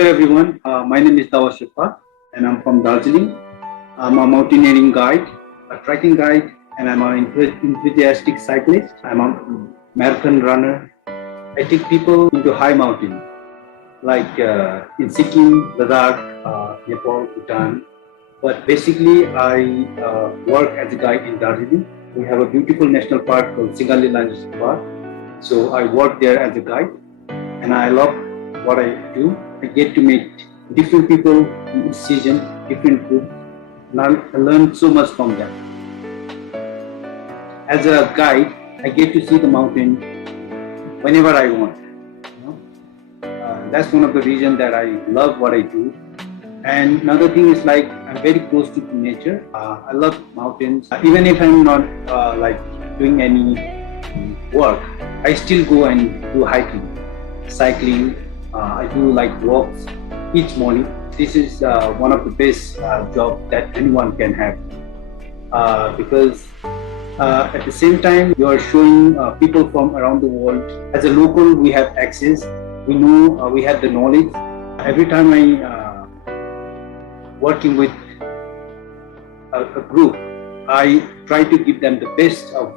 Hello everyone, my name is Dawa Shifa and I'm from Darjeeling. I'm a mountaineering guide, a trekking guide, and I'm an enthusiastic cyclist. I'm a marathon runner. I take people into high mountains like in Sikkim, Ladakh, Nepal, Bhutan. But basically, I work as a guide in Darjeeling. We have a beautiful national park called Singali National Park. So I work there as a guide, and I love what I do. I get to meet different people in each season, different groups, and I learn so much from them. As a guide, I get to see the mountain whenever I want. That's one of the reasons that I love what I do. And another thing is like I'm very close to nature. I love mountains. Even if I'm not like doing any work, I still go and do hiking, cycling. I do like walks each morning. This is one of the best jobs that anyone can have because at the same time you are showing people from around the world. As a local, we have access. We know we have the knowledge. Every time I working with a group, I try to give them the best of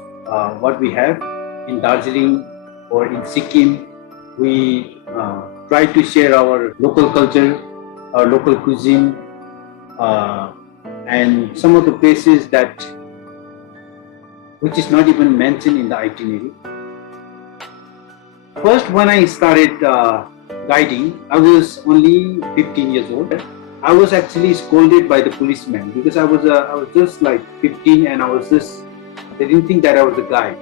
what we have in Darjeeling or in Sikkim. We try to share our local culture, our local cuisine, and some of the places that which is not even mentioned in the itinerary. First, when I started guiding, I was only 15 years old. I was actually scolded by the policeman because I was just like 15 and they didn't think that I was a guide.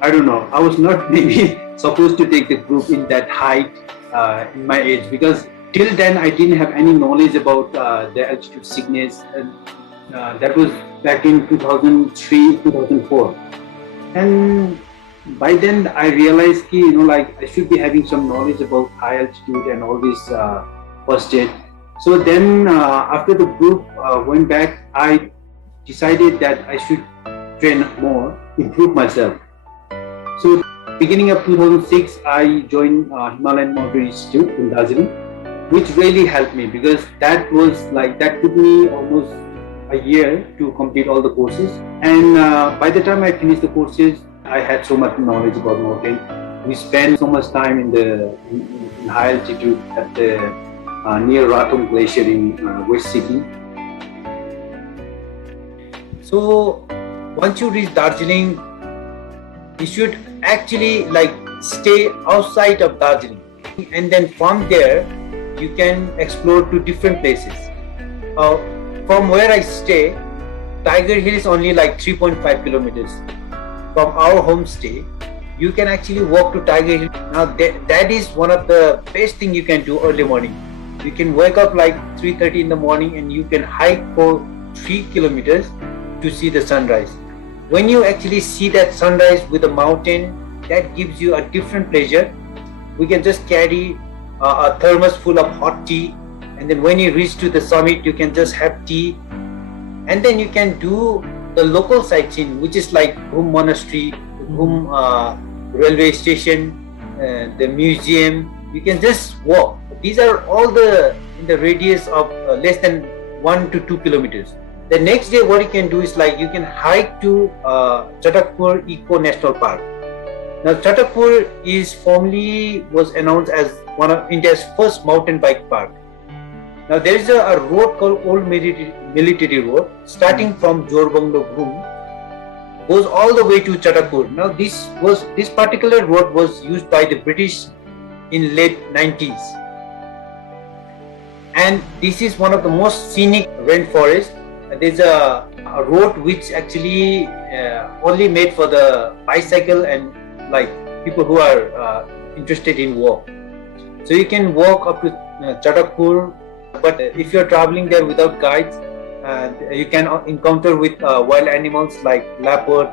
I don't know. I was not maybe supposed to take the group in that height in my age because till then I didn't have any knowledge about the altitude sickness, and that was back in 2003, 2004. And by then I realized like I should be having some knowledge about high altitude and all this first aid. So then after the group went back, I decided that I should train more, improve myself. So beginning of 2006, I joined Himalayan Mountain Institute in Darjeeling, which really helped me because that took me almost a year to complete all the courses. And by the time I finished the courses, I had so much knowledge about mountain. We spent so much time in high altitude at the near Ratung Glacier in West Sikkim. So once you reach Darjeeling, you should actually like stay outside of Darjeeling, and then from there you can explore to different places. From where I stay, Tiger Hill is only like 3.5 kilometers. From our homestay, you can actually walk to Tiger Hill. Now that is one of the best thing you can do early morning. You can wake up like 3:30 in the morning and you can hike for 3 kilometers to see the sunrise. When you actually see that sunrise with the mountain, that gives you a different pleasure. We can just carry a thermos full of hot tea, and then when you reach to the summit, you can just have tea, and then you can do the local sightseeing, which is like Ghum Monastery, Ghum railway station, the museum. You can just walk. These are all in the radius of less than 1 to 2 kilometers. The next day, what you can do is like you can hike to Chatakpur Eco National Park. Now, Chatakpur was announced as one of India's first mountain bike park. Now, there is a road called Old Military Road, starting from Jorbanglo Ghum, goes all the way to Chatakpur. Now, this particular road was used by the British in late 90s, and this is one of the most scenic rainforests. There's a road which actually only made for the bicycle and like people who are interested in walk. So you can walk up to Chatakpur, but if you're traveling there without guides, you can encounter with wild animals like leopard,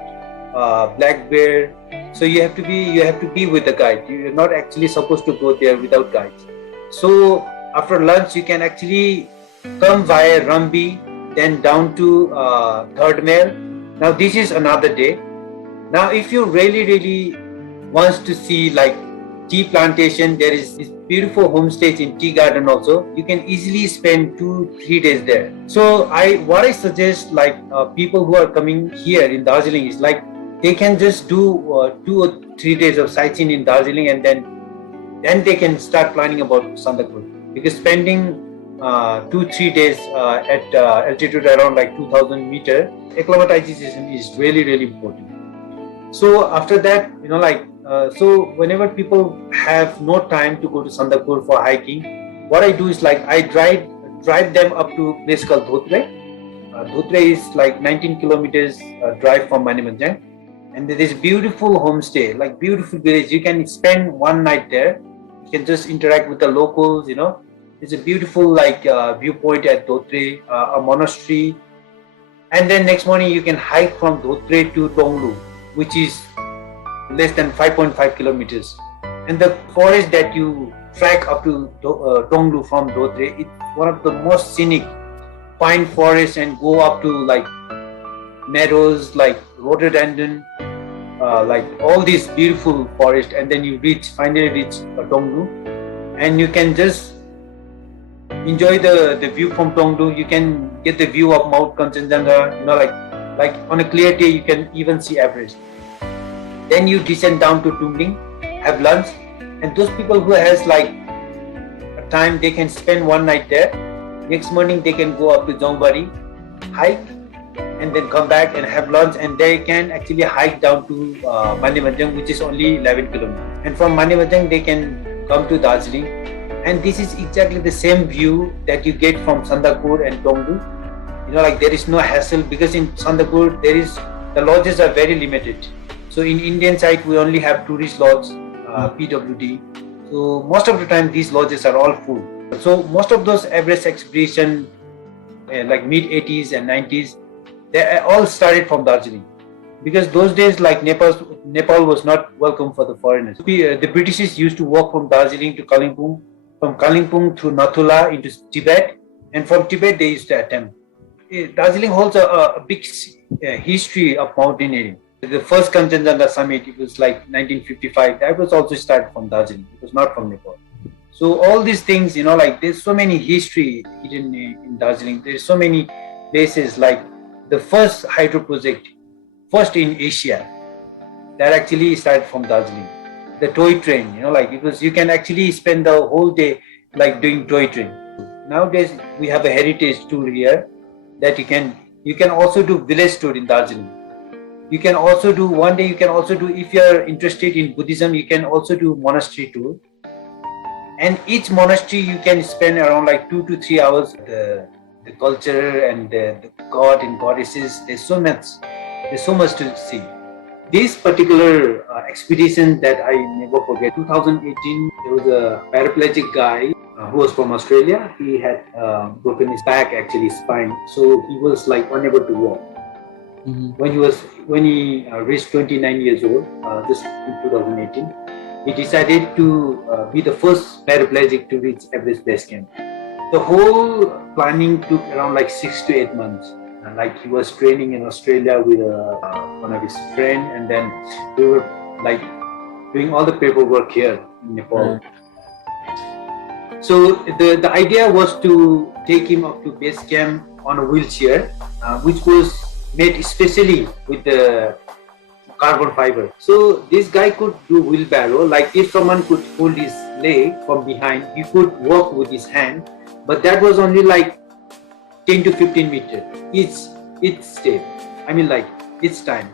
black bear. So you have to be with a guide. You're not actually supposed to go there without guides. So after lunch, you can actually come via Rambi, then down to Third Mail. Now this is another day. Now if you really wants to see like tea plantation. There is this beautiful homestays in tea garden also. You can easily spend 2-3 days there. So what I suggest, like people who are coming here in Darjeeling, is like they can just do 2 or 3 days of sightseeing in Darjeeling, and then they can start planning about Sandakpur, because spending 2-3 days at altitude around like 2000 meter, acclimatization is really important. So after that, so whenever people have no time to go to Sandakpur for hiking, what I do is like I drive them up to a place called Dhotre. Dhotre is like 19 kilometers drive from Manimanjang, and there is beautiful homestay, like beautiful village. You can spend one night there. You can just interact with the locals. It's a beautiful viewpoint at Dhotre, a monastery, and then next morning you can hike from Dhotre to Tonglu, which is less than 5.5 kilometers. And the forest that you trek up to Tonglu from Dhotre, it's one of the most scenic pine forests, and go up to like meadows, like rhododendron, like all these beautiful forest, and then you finally reach Tonglu, and you can just enjoy the view from Tonglu. You can get the view of Mount Kanchenjunga, like on a clear day you can even see Everest. Then you descend down to Tumling, have lunch, and those people who has like a time, they can spend one night there. Next morning they can go up to Jongbari, hike, and then come back and have lunch, and they can actually hike down to Manimanjang, which is only 11 kilometers. And from Manimanjang they can come to Darjeeling, and this is exactly the same view that you get from Sandakpur and Tonglu. There is no hassle, because in Sandakpur the lodges are very limited. So in Indian side we only have tourist lodge, PWD. So most of the time these lodges are all full. So most of those Everest expedition, like mid 80s and 90s, they all started from Darjeeling, because those days like Nepal was not welcome for the foreigners. The Britishers used to walk from Darjeeling to Kalimpong, from Kalimpong to Nathula into Tibet, and from Tibet they used to attempt. Darjeeling holds a big history of mountaineering. The first Kanchenjunga summit, it was like 1955. That was also started from Darjeeling. It was not from Nepal. So all these things, there's so many history hidden in Darjeeling. There's so many places, like the first hydro project, first in Asia, that actually started from Darjeeling. The toy train, you can actually spend the whole day like doing toy train. Nowadays we have a heritage tour here that you can also do village tour in Darjeeling. You can also do one day. You can also do, if you are interested in Buddhism, you can also do monastery tour. And each monastery you can spend around like 2 to 3 hours. The culture and the god and goddesses. There's so much to see. This particular expedition that I never forget. 2018, there was a paraplegic guy who was from Australia. He had broken his back, actually spine, so he was like unable to walk. Mm-hmm. When he reached 29 years old, just in 2018, he decided to be the first paraplegic to reach Everest Base Camp. The whole planning took around like 6 to 8 months. Like he was training in Australia with one of his friend, and then we were like doing all the paperwork here in Nepal. So the idea was to take him up to base camp on a wheelchair, which was made especially with the carbon fiber. So this guy could do wheelbarrow, like if someone could hold his leg from behind, he could walk with his hand, but that was only like 10 to 15 meters each step. Each time.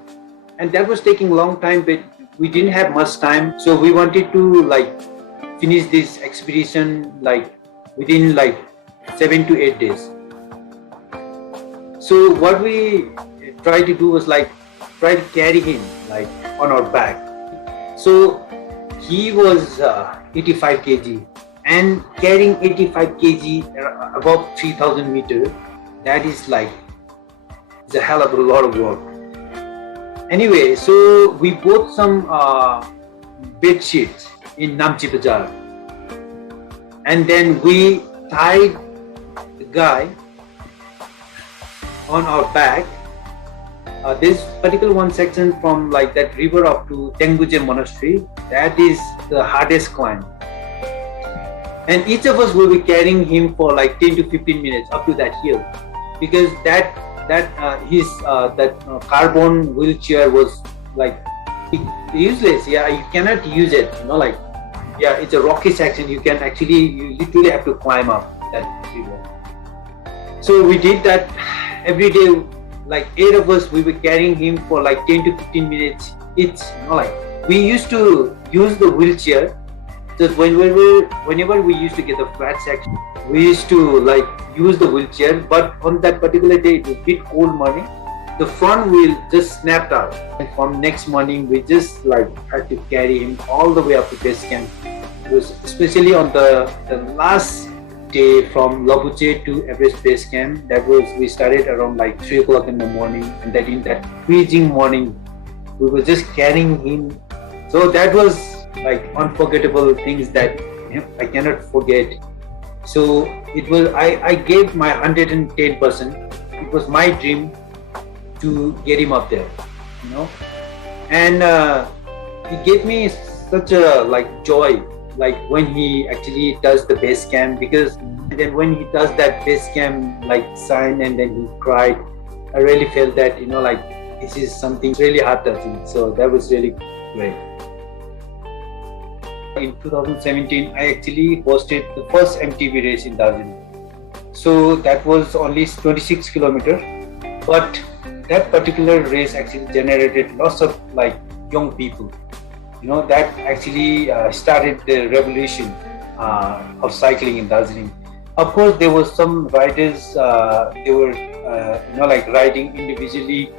And that was taking long time, but we didn't have much time. So we wanted to like finish this expedition like within like 7 to 8 days. So what we tried to do was like try to carry him like on our back. So he was 85 kg, and carrying 85 kg above 3000 meters, that is like, it's a hell of a lot of work. Anyway, so we bought some bed sheets in Namchi Bazaar, and then we tied the guy on our back This particular one section from like that river up to Tengbuje Monastery, that is the hardest climb. And each of us will be carrying him for like 10 to 15 minutes up to that hill, because that carbon wheelchair was like useless. Yeah, you cannot use it. Like, yeah, it's a rocky section. You literally have to climb up that river. So we did that every day. Like 8 of us, we were carrying him for like 10 to 15 minutes each. Like we used to use the wheelchair. Just whenever we used to get the flat section, we used to like use the wheelchair. But on that particular day, it was a bit cold morning. The front wheel just snapped out, and from next morning, we just like had to carry him all the way up to base camp. It was especially on the last day from Labuche to Everest Base Camp. We started around like 3 o'clock in the morning, and that in that freezing morning, we were just carrying him. So that was like unforgettable things that I cannot forget. So it was, I gave my 110%. It was my dream to get him up there, and he gave me such a like joy, like when he actually does the base camp, because then when he does that base camp like sign and then he cried, I really felt that like this is something really heart touching. So that was really great. In 2017, I actually hosted the first MTB race in Darjeeling. So that was only 26 kilometers, but that particular race actually generated lots of like young people. That actually started the revolution of cycling in Darjeeling. Of course, there were some riders, they were like riding individually,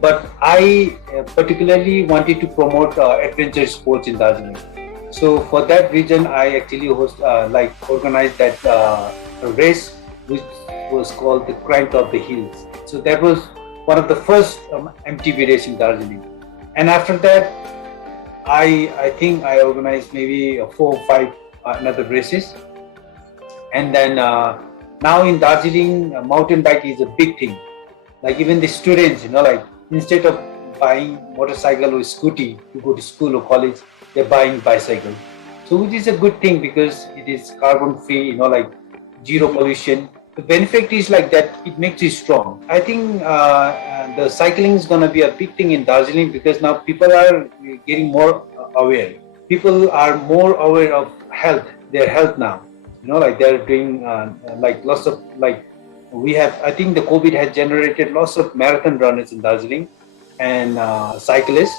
but I particularly wanted to promote adventure sports in Darjeeling. So for that reason, I actually organized that race, which was called the Crank of the Hills. So that was one of the first MTB race in Darjeeling. And after that, I think I organized maybe 4 or 5 another races. And then now in Darjeeling, mountain bike is a big thing. Like even the students, like instead of buying motorcycle or scooty to go to school or college, they're buying bicycle. So which is a good thing because it is carbon free, like zero pollution. The benefit is like that it makes you strong. I think the cycling is going to be a big thing in Darjeeling because now people are getting more aware. People are more aware of their health now. Like they're doing like lots of like I think the COVID has generated lots of marathon runners in Darjeeling and cyclists.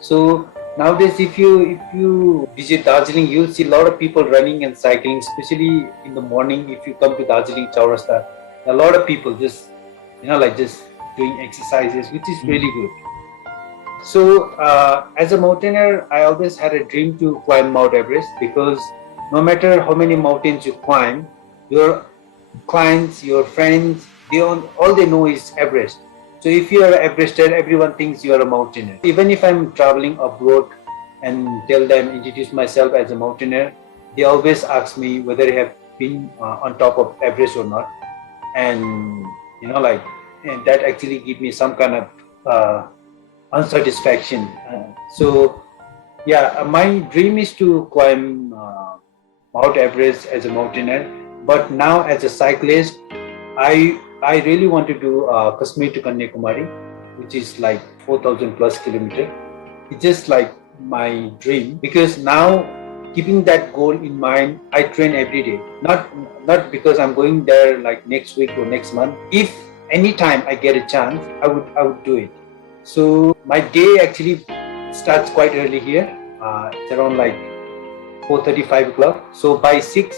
So nowadays, if you visit Darjeeling, you'll see a lot of people running and cycling, especially in the morning. If you come to Darjeeling Chaurasta, a lot of people just just doing exercises, which is really good. So as a mountaineer, I always had a dream to climb Mount Everest because no matter how many mountains you climb, your clients, your friends, all they know is Everest. So if you are an Everester, everyone thinks you are a mountaineer. Even if I'm traveling abroad and introduce myself as a mountaineer, they always ask me whether I have been on top of Everest or not. And and that actually gives me some kind of unsatisfaction. So yeah, my dream is to climb Mount Everest as a mountaineer. But now as a cyclist, I really want to do Kashmir to Kanyakumari, which is like 4,000 plus kilometers. It's just like my dream because now keeping that goal in mind, I train every day. Not because I'm going there like next week or next month. If anytime I get a chance, I would do it. So my day actually starts quite early here. It's around like 4:35 o'clock. So by 6,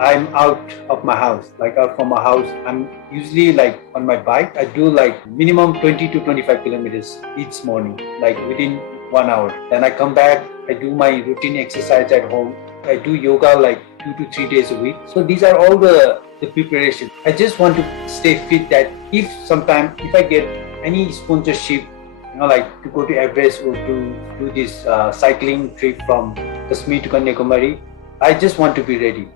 I'm out of my house, out from my house. I'm usually like on my bike. I do like minimum 20 to 25 kilometers each morning, like within 1 hour. Then I come back, I do my routine exercise at home. I do yoga like 2 to 3 days a week. So these are all the preparation. I just want to stay fit that if I get any sponsorship, like to go to Everest or to do this cycling trip from Kashmir to Kanyakumari, I just want to be ready.